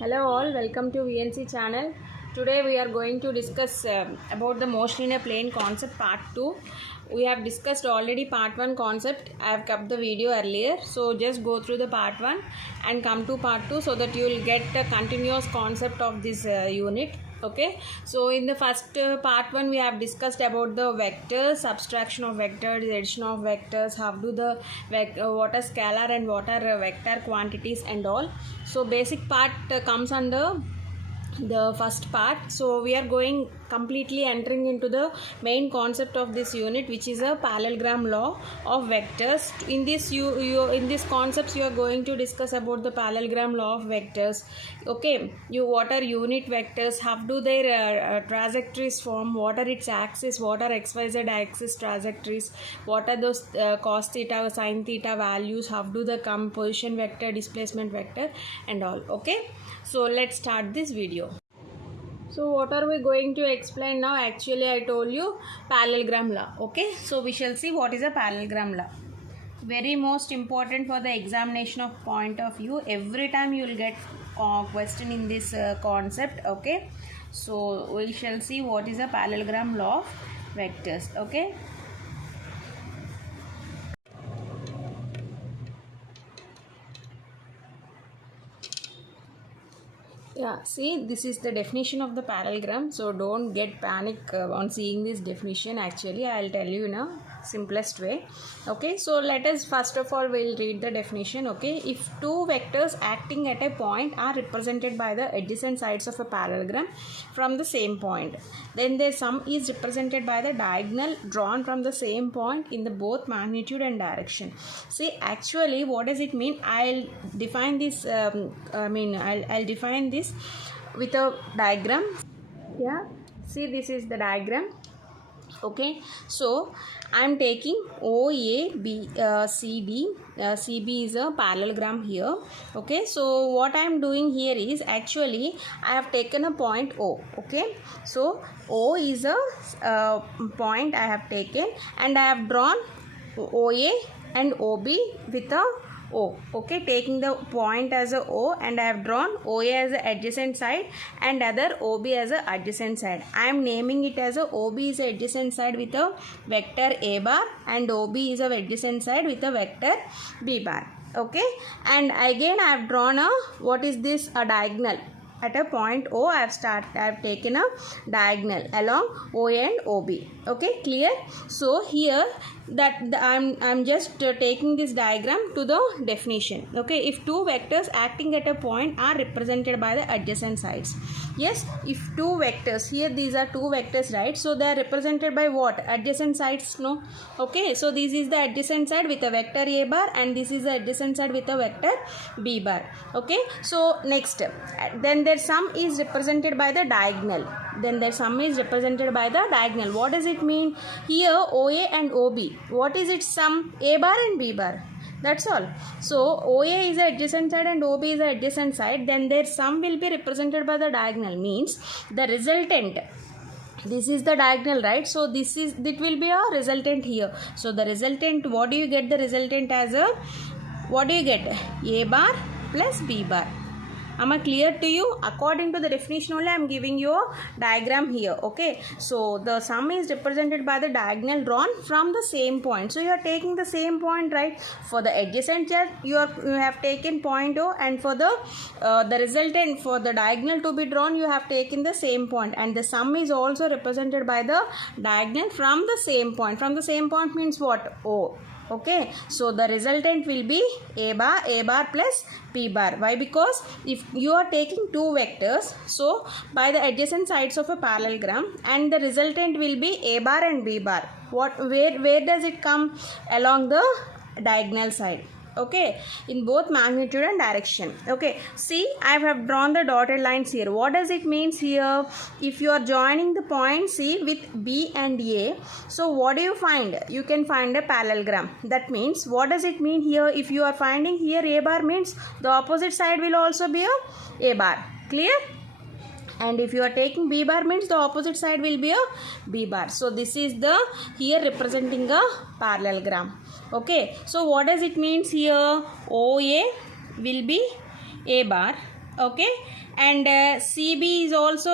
Hello all, welcome to VNC channel. Today we are going to discuss about the motion in a plane concept part 2. We have discussed already part 1 concept. I have kept the video earlier. So just go through the part 1 and come to part 2 so that you will get a continuous concept of this unit. Okay, so in the first part 1 we have discussed about the vectors, subtraction of vectors, addition of vectors, how do the what are scalar and what are vector quantities and all. So basic part comes under the first part. So we are going completely entering into the main concept of this unit, which is a parallelogram law of vectors. In this in this concepts you are going to discuss about the parallelogram law of vectors. Okay, what are unit vectors, how do their trajectories form, what are its axis, what are xyz axis trajectories, what are those cos theta, sin theta values, how do the position vector, displacement vector and all. Okay, so let's start this video. So what are we going to explain now? Actually I told you parallelogram law. Okay, so we shall see what is a parallelogram law. Very most important for the examination of point of view. Every time you will get question in this concept. Okay, so we shall see what is a parallelogram law of vectors. Okay. Yeah, see, this is the definition of the parallelogram. So don't get panic on seeing this definition. Actually I'll tell you in a simplest way. Okay, so let us first of all we'll read the definition. Okay, if two vectors acting at a point are represented by the adjacent sides of a parallelogram from the same point, then their sum is represented by the diagonal drawn from the same point in the both magnitude and direction. See, actually what does it mean? I'll define this I'll define this with a diagram. Yeah, see, this is the diagram. Okay, so I am taking OA, CD. CB is a parallelogram here. Okay, so what I am doing here is actually I have taken a point O. Okay, so O is a point I have taken and I have drawn OA and OB with a O. Okay, taking the point as a O and I have drawn OA as the adjacent side and other OB as a adjacent side. I am naming it as a OB is a adjacent side with a vector A bar and OB is a adjacent side with a vector B bar. Okay, and again I have drawn a, what is this, a diagonal. At a point O, I have taken a diagonal along OA and OB. Okay, clear? So here I'm just taking this diagram to the definition. Okay, if two vectors acting at a point are represented by the adjacent sides. Yes, if two vectors, here these are two vectors, right? So they are represented by what? Adjacent sides, no? Okay, so this is the adjacent side with a vector A bar and this is the adjacent side with a vector B bar. Okay, so next, then their sum is represented by the diagonal. Then their sum is represented by the diagonal. What does it mean? Here OA and OB, what is its sum? A bar and B bar. That's all. So OA is the adjacent side and OB is the adjacent side. Then their sum will be represented by the diagonal. Means the resultant, this is the diagonal, right? So it will be a resultant here. So the resultant, what do you get the resultant as a, what do you get? A bar plus B bar. Am I clear to you? According to the definition only I am giving you a diagram here. Okay, so the sum is represented by the diagonal drawn from the same point. So you are taking the same point, right? For the adjacent side you have taken point O, and for the resultant, for the diagonal to be drawn, you have taken the same point, and the sum is also represented by the diagonal from the same point. From the same point means what? O. Okay, so the resultant will be A bar plus B bar. Why? Because if you are taking two vectors, so by the adjacent sides of a parallelogram, and the resultant will be A bar and B bar. Where does it come? Along the diagonal side. Okay, in both magnitude and direction. Okay, see, I have drawn the dotted lines here. What does it means here? If you are joining the point C with B and A, so what do you find? You can find a parallelogram. That means, what does it mean here? If you are finding here A bar, means the opposite side will also be a bar. Clear? And if you are taking B bar, means the opposite side will be a B bar. So this is the here representing a parallelogram. Okay, so what does it means here? OA will be A bar okay, and CB is also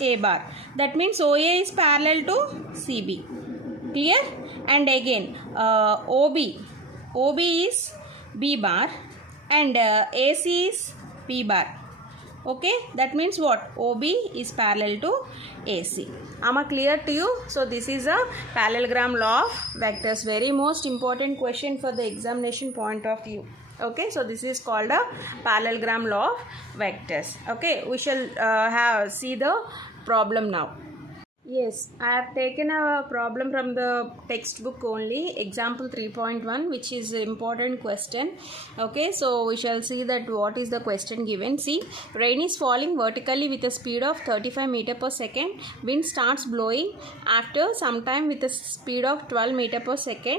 a bar. That means OA is parallel to CB. Clear? And again OB is B bar and AC is P bar. Okay, that means what? OB is parallel to AC. Am I clear to you? So this is a parallelogram law of vectors. Very most important question for the examination point of view. Okay, so this is called a parallelogram law of vectors. Okay, we shall see the problem now. Yes, I have taken a problem from the textbook only, example 3.1, which is an important question. Okay, so we shall see that what is the question given. See, rain is falling vertically with a speed of 35 meter per second. Wind starts blowing after some time with a speed of 12 meter per second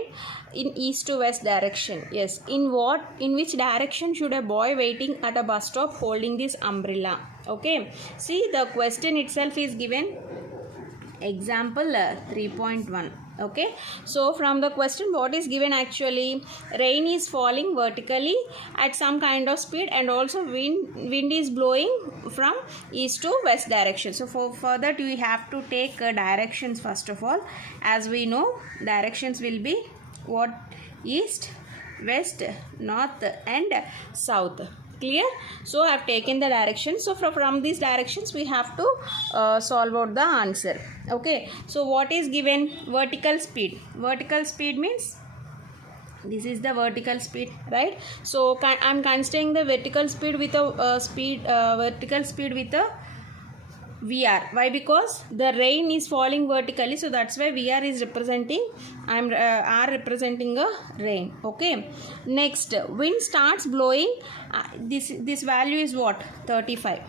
in east to west direction. Yes, in which direction should a boy waiting at a bus stop holding this umbrella? Okay, see, the question itself is given. Example 3.1. okay, so from the question what is given, actually rain is falling vertically at some kind of speed and also wind is blowing from east to west direction. So for that we have to take directions first of all. As we know, directions will be what? East, west, north and south. Clear? So I have taken the directions. So from these directions we have to solve out the answer. Okay, so what is given? Vertical speed. Vertical speed means this is the vertical speed, right? So I am considering the vertical speed with a vertical speed with a VR. Why? Because the rain is falling vertically, so that's why VR is representing, R representing a rain. Okay, next, wind starts blowing. This value is what? 35.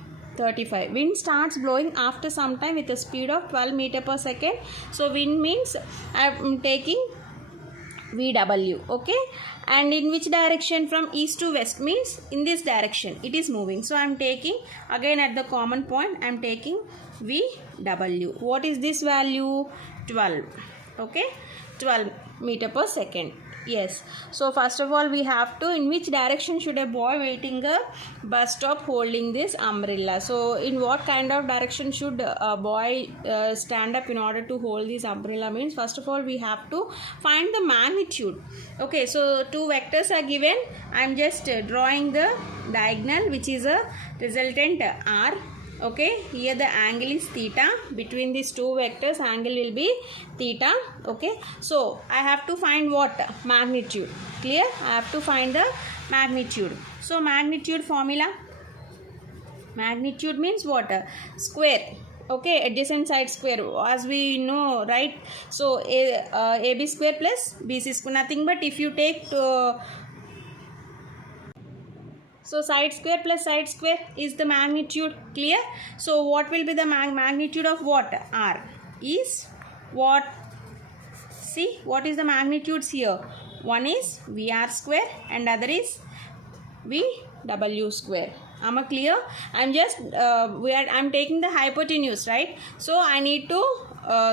Wind starts blowing after some time with a speed of 12 meter per second. So wind means I am taking VW. okay, and in which direction? From east to west, means in this direction it is moving. So I am taking, again at the common point, I am taking VW. What is this value? 12. okay, 12 meter per second. Yes, so first of all we have to, in which direction should a boy waiting a bus stop holding this umbrella? So in what kind of direction should a boy stand up in order to hold this umbrella? Means first of all we have to find the magnitude. Okay, so two vectors are given. I am just drawing the diagonal, which is a resultant R. Okay, here the angle is theta. Between these two vectors angle will be theta. Okay, so I have to find what? Magnitude. Clear? I have to find the magnitude. So magnitude formula. Magnitude means what? Square. Okay, adjacent side square, as we know, right? So AB square plus BC square, nothing but if you take so side square plus side square is the magnitude. Clear? So what will be the magnitude of what? R is what? See, what is the magnitudes here? One is VR square and other is VW square. Am I clear? I'm just I'm taking the hypotenuse, right? So I need to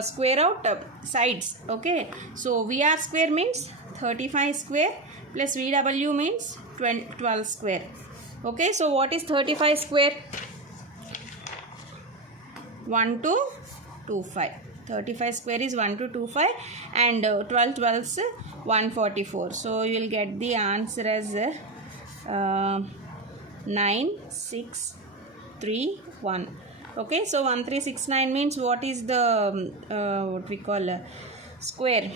square out sides. Okay, so VR square means 35 square plus VW means 12 square. Okay, so what is 35 square? 1225. 35 square is 1225 and 12 12s 144. So you will get the answer as 9631. Okay, so 1369 means what is the what we call square?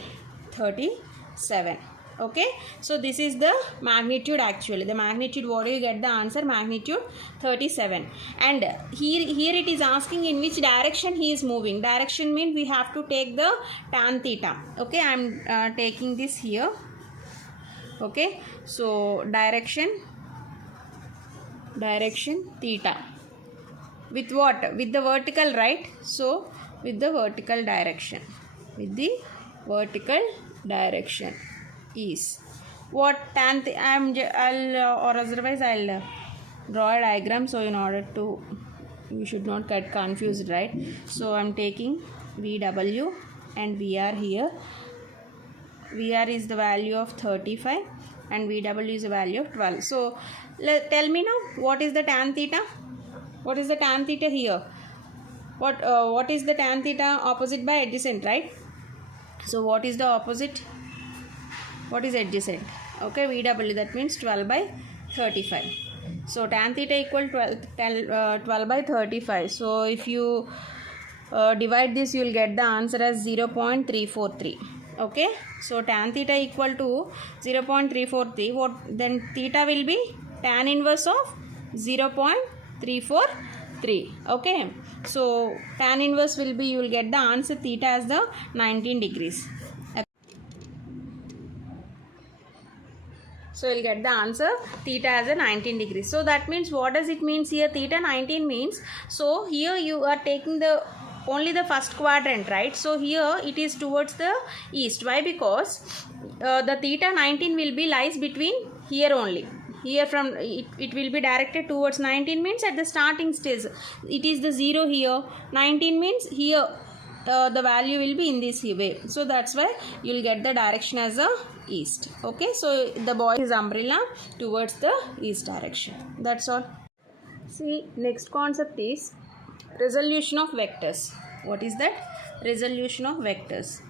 37. Okay, so this is the magnitude. Actually the magnitude, what do you get the answer? Magnitude 37. And here it is asking in which direction he is moving. Direction means we have to take the tan theta. Okay, I am taking this here. Okay, so direction theta with what? With the vertical, right? So with the vertical direction, is what? Tan or otherwise I'll draw a diagram, so in order to, you should not get confused, right? So I'm taking VW and VR here. VR is the value of 35 and VW is the value of 12. So Tell me now, what is the tan theta? What is the tan theta here? What is the tan theta opposite by adjacent, right? So what is the opposite? What is adjacent? Okay, VW, that means 12 by 35. So tan theta equal 12 by 35. So if you divide this, you will get the answer as 0.343. Okay, so tan theta equal to 0.343. What then? Theta will be tan inverse of 0.343. Okay, so tan inverse will be, you will get the answer theta as the 19 degrees. So you'll get the answer theta as a 19 degrees. So that means, what does it means here? Theta 19 means, so here you are taking the only the first quadrant, right? So here it is towards the east. Why? Because the theta 19 will be lies between here only. Here from it will be directed towards 19 means at the starting stage. It is the 0 here. 19 means here the value will be in this way. So that's why you will get the direction as a east. Okay, so the boy is umbrella towards the east direction. That's all. See, next concept is resolution of vectors. What is that? Resolution of vectors.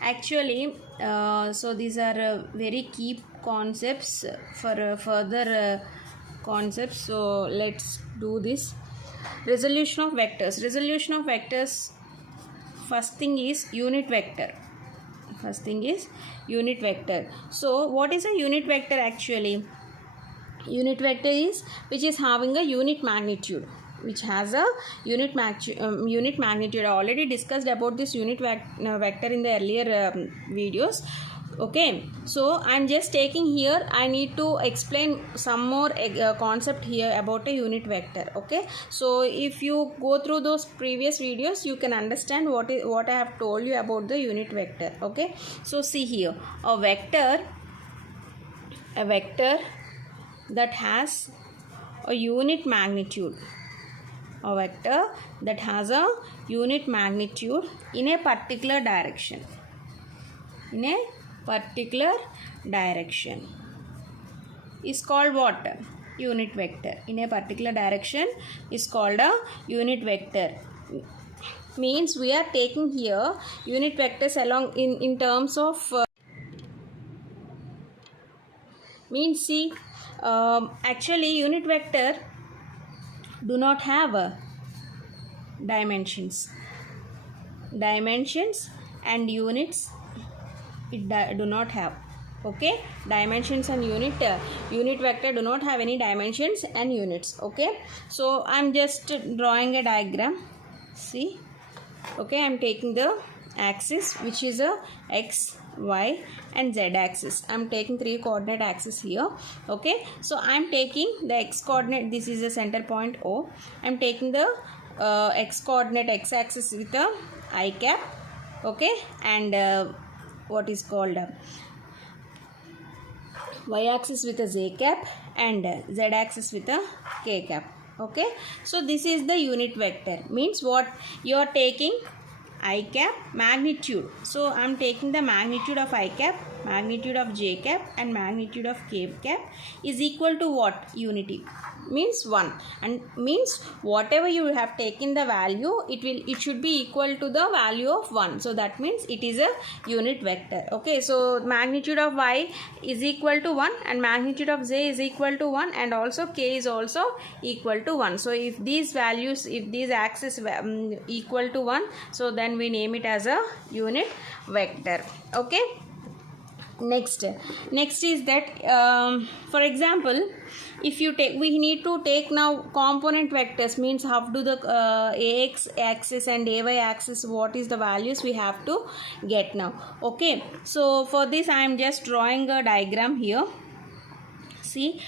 Actually, so these are very key concepts for further concepts. So let's do this. Resolution of vectors. Resolution of vectors. First thing is unit vector. First thing is unit vector. So what is a unit vector actually? Unit vector is which is having a unit magnitude, which has a unit magnitude. I already discussed about this unit vector in the earlier videos. Okay, so I'm just taking here, I need to explain some more concept here about a unit vector. Okay, so if you go through those previous videos, you can understand what I have told you about the unit vector. Okay, so see here, a vector that has a unit magnitude, a vector that has a unit magnitude in a particular direction, in a particular direction is called what? Unit vector. In a particular direction is called a unit vector. Means we are taking here unit vectors along in terms of means see, actually unit vector do not have dimensions and units it do not have. Okay, dimensions and unit vector do not have any dimensions and units. Okay, so I'm just drawing a diagram. See, okay, I'm taking the axis which is a x, y and z axis. I'm taking 3 coordinate axis here. Okay, so I'm taking the x coordinate, this is the center point O. I'm taking the x coordinate, x axis with a I cap. Okay, and what is called y axis with a z cap and z axis with a k cap. Okay, so this is the unit vector. Means what? You are taking I cap magnitude. So I am taking the magnitude of I cap, magnitude of j cap and magnitude of k cap is equal to what? Unity. Means 1, and means whatever you have taken the value, it should be equal to the value of 1. So that means it is a unit vector. Okay, so magnitude of y is equal to 1 and magnitude of z is equal to 1 and also k is also equal to 1. So if these values, if these axes equal to 1, so then we name it as a unit vector. Okay, next is that for example, if you take, we need to take now component vectors. Means how do the ax axis and ay axis, what is the values we have to get now. Okay, so for this I am just drawing a diagram here. See,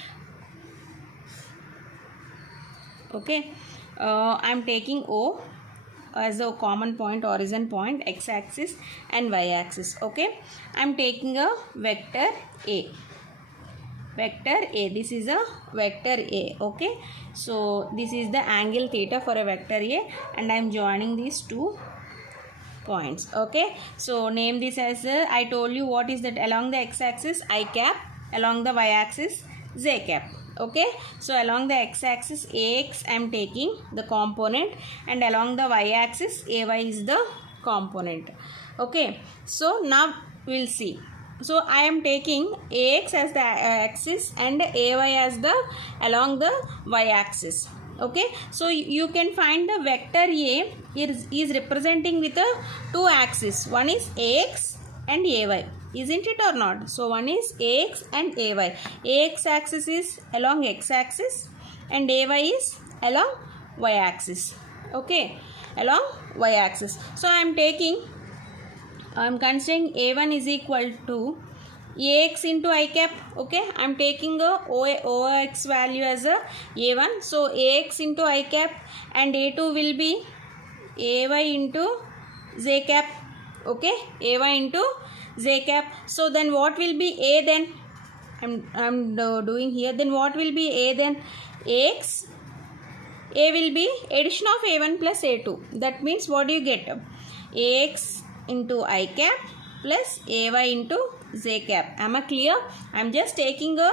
okay, I am taking O as a common point, origin point, x axis and y axis. Okay, I am taking a vector A. This is a vector A. Okay, so this is the angle theta for a vector A and I am joining these 2 points. Okay, so name this as I told you what is that. Along the x axis I cap, along the y axis z cap. Okay, so along the x-axis ax I am taking the component, and along the y-axis ay is the component. Okay, so now we'll see. So I am taking ax as the axis and ay as the along the y-axis. Okay, so you can find the vector A is representing with a two axes. One is ax and ay, isn't it or not? So one is ax and ay. Ax axis is along x axis and ay is along y axis. Okay, along y axis. So I am considering a1 is equal to ax into I cap. Okay, I am taking a ox value as a a1. So ax into I cap, and a2 will be ay into z cap. Okay, ay into z cap. So then what will be a then? I'm doing here. Then what will be a then? Ax. A will be addition of a1 plus a2. That means what do you get? Ax into I cap plus ay into z cap. Am I clear? I am just taking a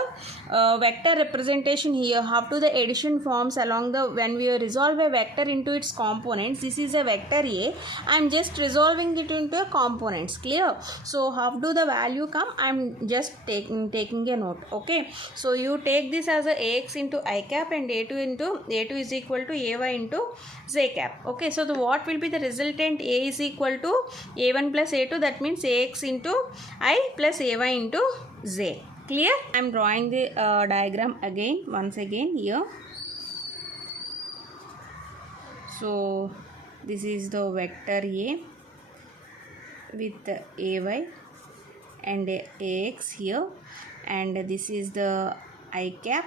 vector representation here. How to the addition forms along the, when we resolve a vector into its components, this is a vector A. I am just resolving it into components. Clear? So how do the value come? I am just taking a note. Okay, so you take this as a ax into I cap and a2 is equal to ay into z cap. Okay, so what will be the resultant? A is equal to a1 plus a2. That means ax into I plus ay into z. Clear? I am drawing the diagram again, once again here. So this is the vector A with ay and ax here, and this is the I cap.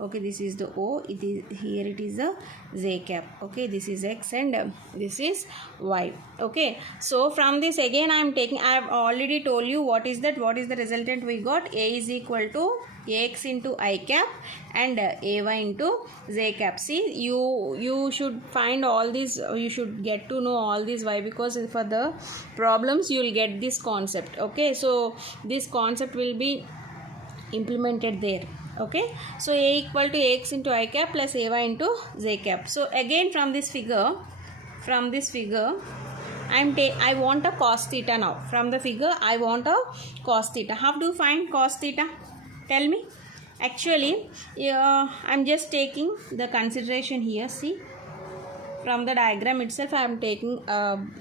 Okay, this is the O, it is here, it is a z cap. Okay, this is x and this is y. Okay, so from this again I am taking, I have already told you what is that, what is the resultant we got. A is equal to ax into I cap and ay into z cap. See, you should find all these, you should get to know all these. Why? Because for the problems you will get this concept. Okay, so this concept will be implemented there. Okay, so a equal to ax into I cap plus ay into z cap. So again from this figure I want a cos theta now. From the figure I want a cos theta. How do you find cos theta? Tell me. Actually I'm just taking the consideration here. See, from the diagram itself I am taking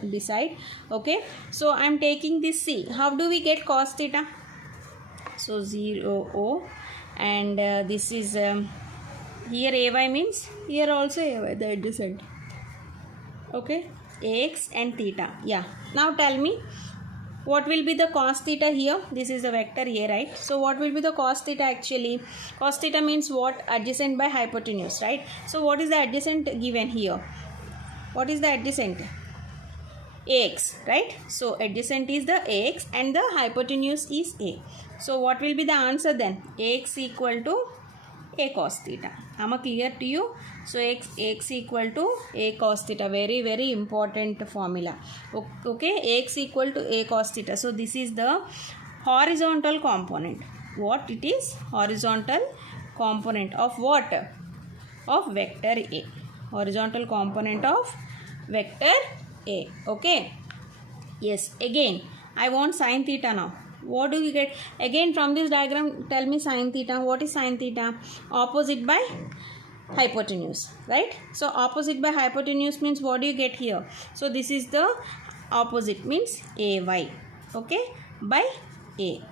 beside. Okay, so I am taking this C. How do we get cos theta? So 0 O, and this is here ay means here also ay, the adjacent. Okay, ax and theta. Yeah, now tell me what will be the cos theta here. This is the vector A, right? So what will be the cos theta actually? Cos theta means what? Adjacent by hypotenuse, right? So what is the adjacent given here? What is the adjacent? Ax, right? So adjacent is the ax and the hypotenuse is a. So what will be the answer then? Ax equal to a cos theta. Am I clear to you? So x equal to a cos theta. Very, very important formula. Okay, x equal to a cos theta. So this is the horizontal component. What it is? Horizontal component of what? Of vector A. Horizontal component of vector A. Okay. Yes. Again, I want sin theta now. What do we get? Again from this diagram, tell me sin theta. What is sin theta? Opposite by hypotenuse, right? So opposite by hypotenuse means what do you get here? So this is the opposite, means ay. Okay, by a.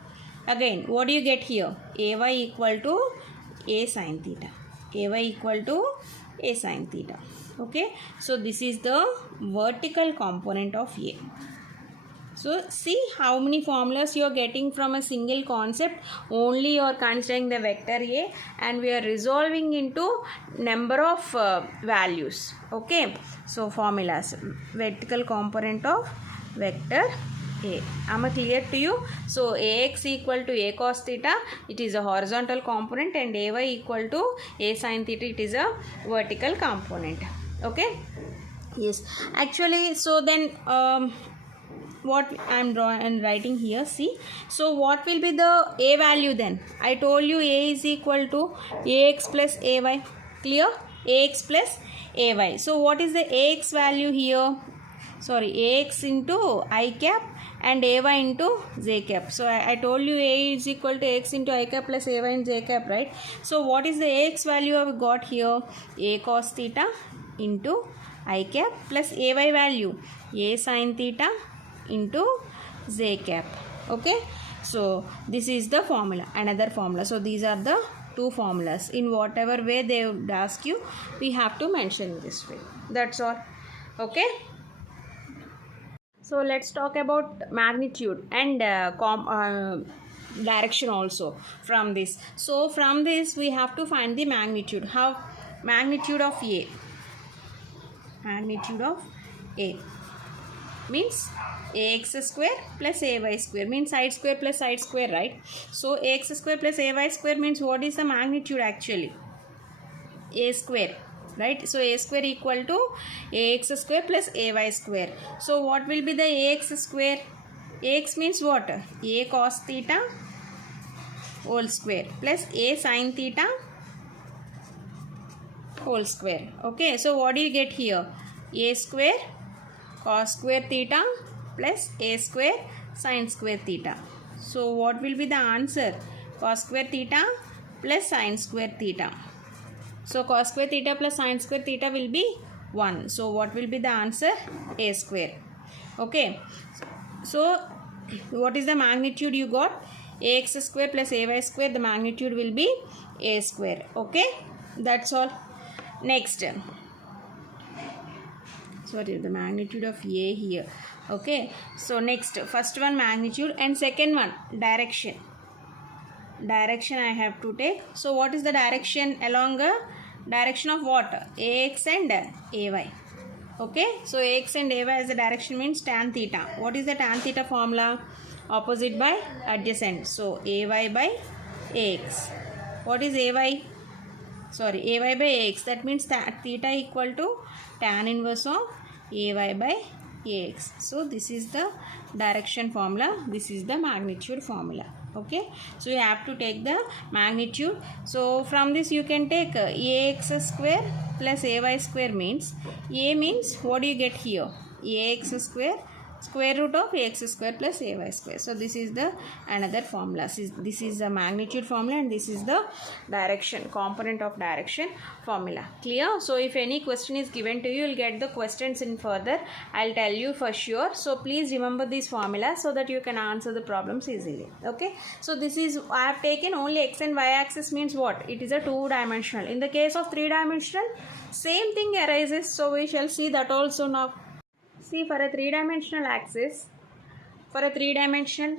Again, what do you get here? Ay equal to a sin theta. Ay equal to a sin theta. Okay, so this is the vertical component of A. So see how many formulas you are getting from a single concept. Only you are considering the vector A and we are resolving into number of values. Okay, so formulas, vertical component of vector A. Am I clear to you? So ax equal to a cos theta, it is a horizontal component, and ay equal to a sin theta, it is a vertical component. Okay, yes, actually, so then what I'm drawing and writing here, see. So what will be the a value then? I told you a is equal to ax plus ay. Clear? Ax plus ay. So what is the ax value here? Sorry, ax into I cap and ay into j cap. So I told you a is equal to x into I cap plus ay into j cap, right? So what is the ax value I've got here? A cos theta into I cap plus ay value a sin theta into j cap. Okay, so this is the formula, another formula. So these are the two formulas. In whatever way they would ask you, we have to mention this way. That's all. Okay, so let's talk about magnitude and direction also from this. So from this we have to find the magnitude. How? Magnitude of a, magnitude of a means ax square plus ay square, means side square plus side square, right? So ax square plus ay square means what is the magnitude actually? A square, right? So a square equal to ax square plus ay square. So what will be the ax square? Ax means what? A cos theta whole square plus a sin theta whole square. Okay, so what do you get here? A square cos square theta plus a square sin square theta. So what will be the answer? Cos square theta plus sin square theta. So cos square theta plus sin square theta will be 1. So what will be the answer? A square. Okay, so what is the magnitude you got? Ax square plus ay square, the magnitude will be a square. Okay, that's all. Next, sorry, the magnitude of a here. Okay, so next, first one magnitude and second one direction. Direction I have to take. So what is the direction? Along a direction of what? Ax and ay. Okay, so ax and ay as the direction means tan theta. What is the tan theta formula? Opposite by adjacent. So ay by ax. What is ay? Sorry, ay by ax. That means theta equal to tan inverse of ay by ax. So this is the direction formula. This is the magnitude formula. Okay, so you have to take the magnitude. So from this you can take ax square plus ay square means a means what do you get here? Ax square square root of ax square plus ay square. So this is the another formula. This is the magnitude formula and this is the direction, component of direction formula. Clear? So if any question is given to you, you'll get the questions in further. I'll tell you for sure. So please remember these formulas so that you can answer the problems easily. Okay, so this is, I have taken only x and y axis means what? It is a two-dimensional. In the case of three-dimensional, same thing arises. So we shall see that also now. See, for a three-dimensional axis, for a three-dimensional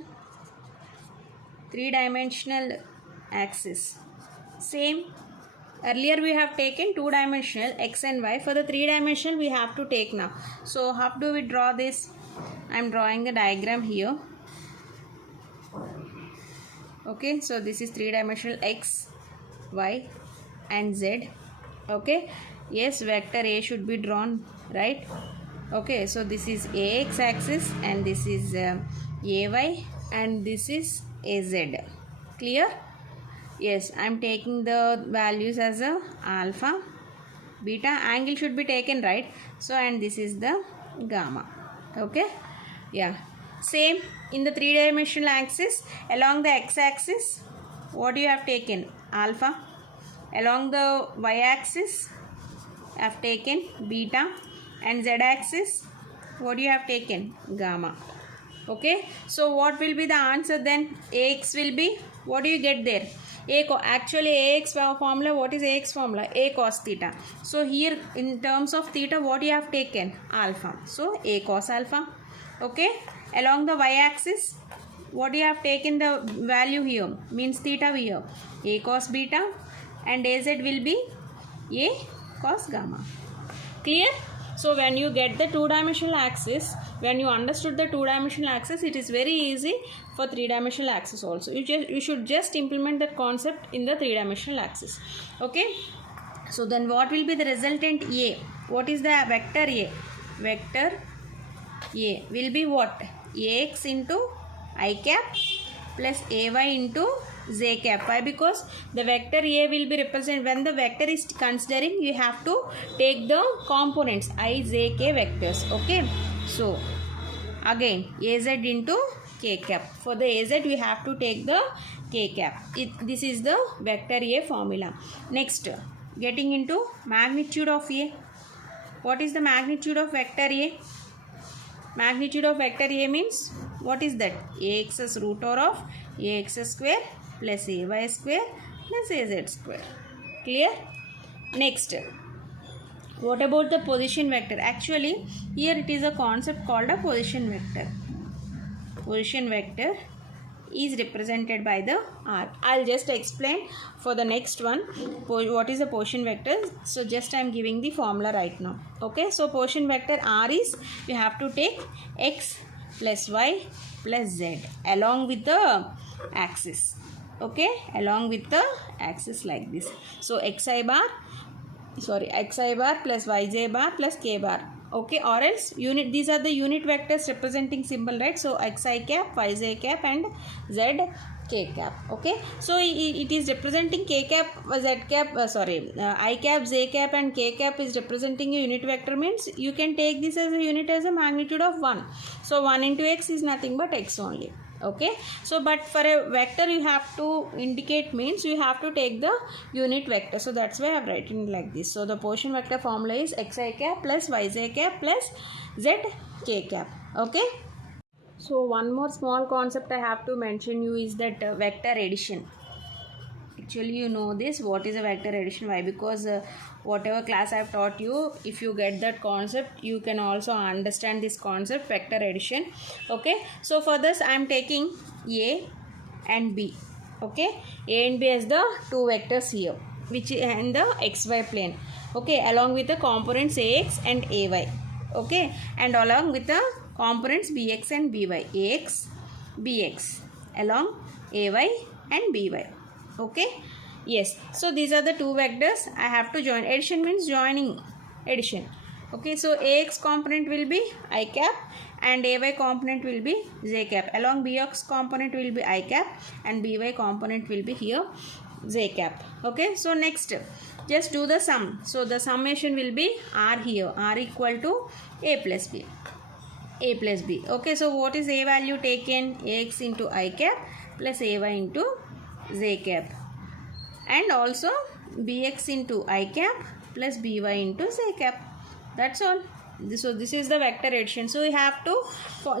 axis, same. Earlier we have taken two-dimensional x and y. For the three-dimensional we have to take now. So how do we draw this? I am drawing the diagram here. Okay, so this is three-dimensional x, y and z. Okay, yes, vector A should be drawn, right? Okay, so this is ax axis and this is ay and this is az. Clear? Yes, I am taking the values as a alpha, beta. Angle should be taken, right? So and this is the gamma. Okay, yeah, same in the three-dimensional axis. Along the x-axis, what you have taken? Alpha. Along the y-axis, I have taken beta. And z-axis, what you have taken? Gamma. Okay, so what will be the answer then? Ax will be, what do you get there? Actually ax formula, what is ax formula? A cos theta. So here in terms of theta, what you have taken? Alpha. So a cos alpha. Okay, along the y-axis, what you have taken the value here? Means theta here. A cos beta and az will be a cos gamma. Clear? So when you get the two-dimensional axis, when you understood the two-dimensional axis, it is very easy for three-dimensional axis also. You should just implement that concept in the three-dimensional axis. Okay. So then what will be the resultant A? What is the vector A? Vector A will be what? ax into I cap plus ay into j cap. Why? Because the vector A will be represented, when the vector is considering, you have to take the components I, j, k vectors. Okay. So again az into k cap. For the az we have to take the k cap. This is the vector A formula. Next, getting into magnitude of A. What is the magnitude of vector A? Magnitude of vector A means, what is that? Ax's root over of ax square plus ay square plus az square. Clear? Next, what about the position vector? Actually, here it is a concept called a position vector. Position vector is represented by the R. I'll just explain for the next one what is a position vector. So just I am giving the formula right now. Okay, so position vector R is, we have to take x plus y plus z along with the axis. Okay, along with the axis like this. So xi bar plus yj bar plus k bar. Okay, or else unit, these are the unit vectors representing symbol, right? So xi cap, yj cap and z k cap. Okay, so it is representing k cap, z cap, I cap, j cap and k cap is representing a unit vector, means you can take this as a unit as a magnitude of 1. So 1 into x is nothing but x only. Okay, so but for a vector you have to indicate, means you have to take the unit vector. So that's why I have written it like this. So the position vector formula is xi cap plus yj cap plus z k cap. Okay, so one more small concept I have to mention you is that vector addition. Actually, you know this, what is a vector addition? Why? Because whatever class I have taught you, if you get that concept, you can also understand this concept, vector addition. Okay, so for this I am taking A and B. Okay, A and B as the two vectors here, which is in the xy plane. Okay, along with the components ax and ay. Okay, and along with the components bx and by. Ax, bx along ay and by. Okay, yes, so these are the two vectors I have to join. Addition means joining, addition. Okay, so ax component will be I cap and ay component will be j cap. Along bx component will be I cap and by component will be here j cap. Okay, so next, just do the sum. So the summation will be r here, r equal to a plus b. A plus b. Okay, so what is a value taken? Ax into I cap plus ay into j cap, and also bx into I cap plus by into j cap. That's all. So this is the vector addition. So you have to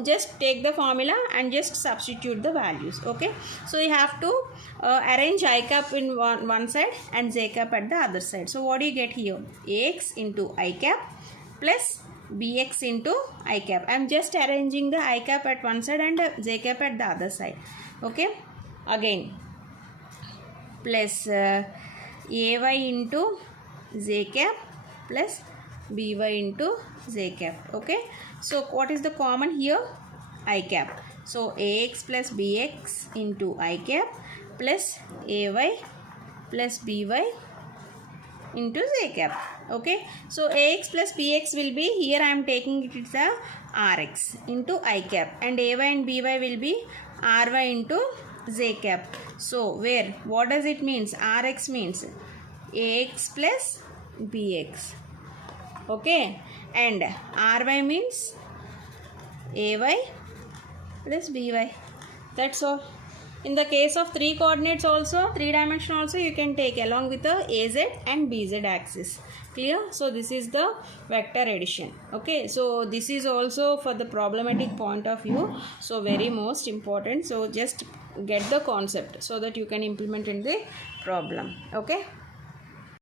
just take the formula and just substitute the values. Okay, so you have to arrange I cap in one side and j cap at the other side. So what do you get here? Ax into I cap plus bx into I cap. I am just arranging the I cap at one side and j cap at the other side. Okay, again plus ay into j cap plus by into j cap. Okay, so what is the common here? I cap. So ax plus bx into I cap plus ay plus by into j cap. Okay, so ax plus bx will be, here I am taking it as a rx into I cap, and ay and by will be ry into j cap. So where, what does it means? Rx means ax plus bx. Okay, and ry means ay plus by. That's all. In the case of 3 coordinates also, 3 dimension also, you can take along with the az and bz axis. Clear? So this is the vector addition. Okay, so this is also for the problematic point of view, so very most important. So just get the concept so that you can implement in the problem. Okay.